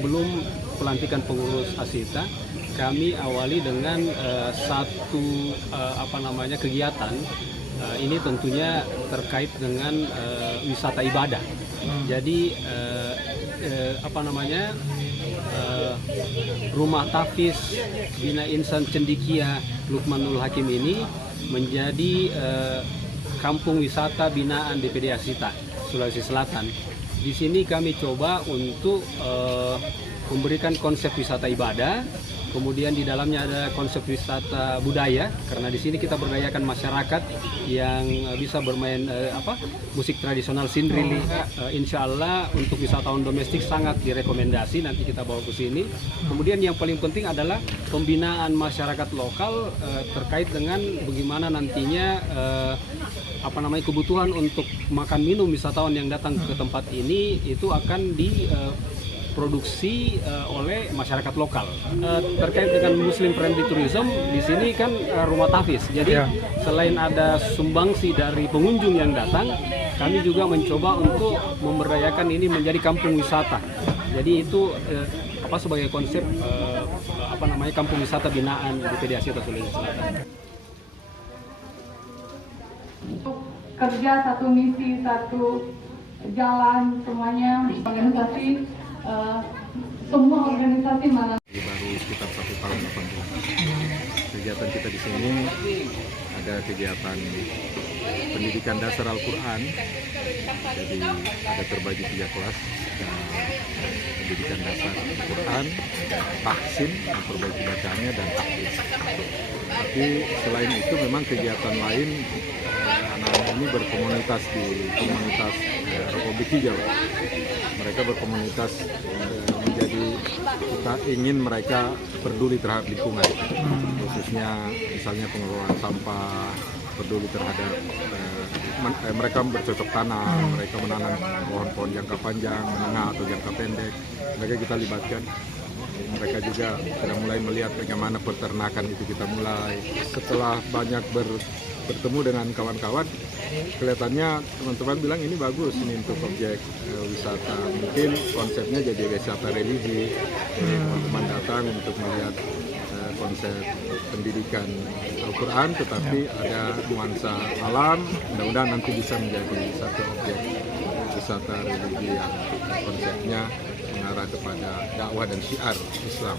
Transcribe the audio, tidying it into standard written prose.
sebelum pelantikan pengurus Asita, kami awali dengan satu kegiatan. Ini tentunya terkait dengan wisata ibadah. Jadi Rumah Tahfiz Bina Insan Cendikia Lukmanul Hakim ini menjadi kampung wisata binaan DPD Asita, Sulawesi Selatan. Di sini kami coba untuk memberikan konsep wisata ibadah, kemudian di dalamnya ada konsep wisata budaya, karena di sini kita berdayakan masyarakat yang bisa bermain musik tradisional sindrili. Insya Allah untuk wisatawan domestik sangat direkomendasi, nanti kita bawa ke sini. Kemudian yang paling penting adalah pembinaan masyarakat lokal terkait dengan bagaimana nantinya kebutuhan untuk makan minum wisatawan yang datang ke tempat ini itu akan diproduksi oleh masyarakat lokal. Terkait dengan Muslim Friendly Tourism, di sini kan rumah tahfiz. Jadi selain ada sumbangsi dari pengunjung yang datang, kami juga mencoba untuk memberdayakan ini menjadi kampung wisata. Jadi itu sebagai konsep kampung wisata binaan DPD Asita Sulawesi Selatan. Kerja satu misi, satu jalan, semuanya organisasi, semua organisasi malah. Baru sekitar 1 tahun 8 bulan. Kegiatan kita di sini ada kegiatan pendidikan dasar Al-Quran. Jadi ada terbagi 3 kelas. Ada pendidikan dasar Al-Quran, tahsin, memperbaiki bacaannya, dan tahfiz. Tapi selain itu memang kegiatan lain, anak-anak ini berkomunitas di komunitas Republik Hijau. Mereka berkomunitas menjadi, kita ingin mereka peduli terhadap lingkungan, khususnya misalnya pengelolaan sampah, peduli terhadap mereka bercocok tanam, mereka menanam pohon-pohon jangka panjang, menengah atau jangka pendek. Mereka kita libatkan. Mereka juga sudah mulai melihat bagaimana peternakan itu kita mulai. Setelah banyak bertemu dengan kawan-kawan, kelihatannya teman-teman bilang ini bagus ini untuk objek wisata. Mungkin konsepnya jadi wisata religi. Teman-teman datang untuk melihat konsep pendidikan Al-Quran, tetapi ada nuansa alam. Mudah-mudahan nanti bisa menjadi satu objek wisata religi yang konsepnya mengarah kepada dakwah dan syiar Islam.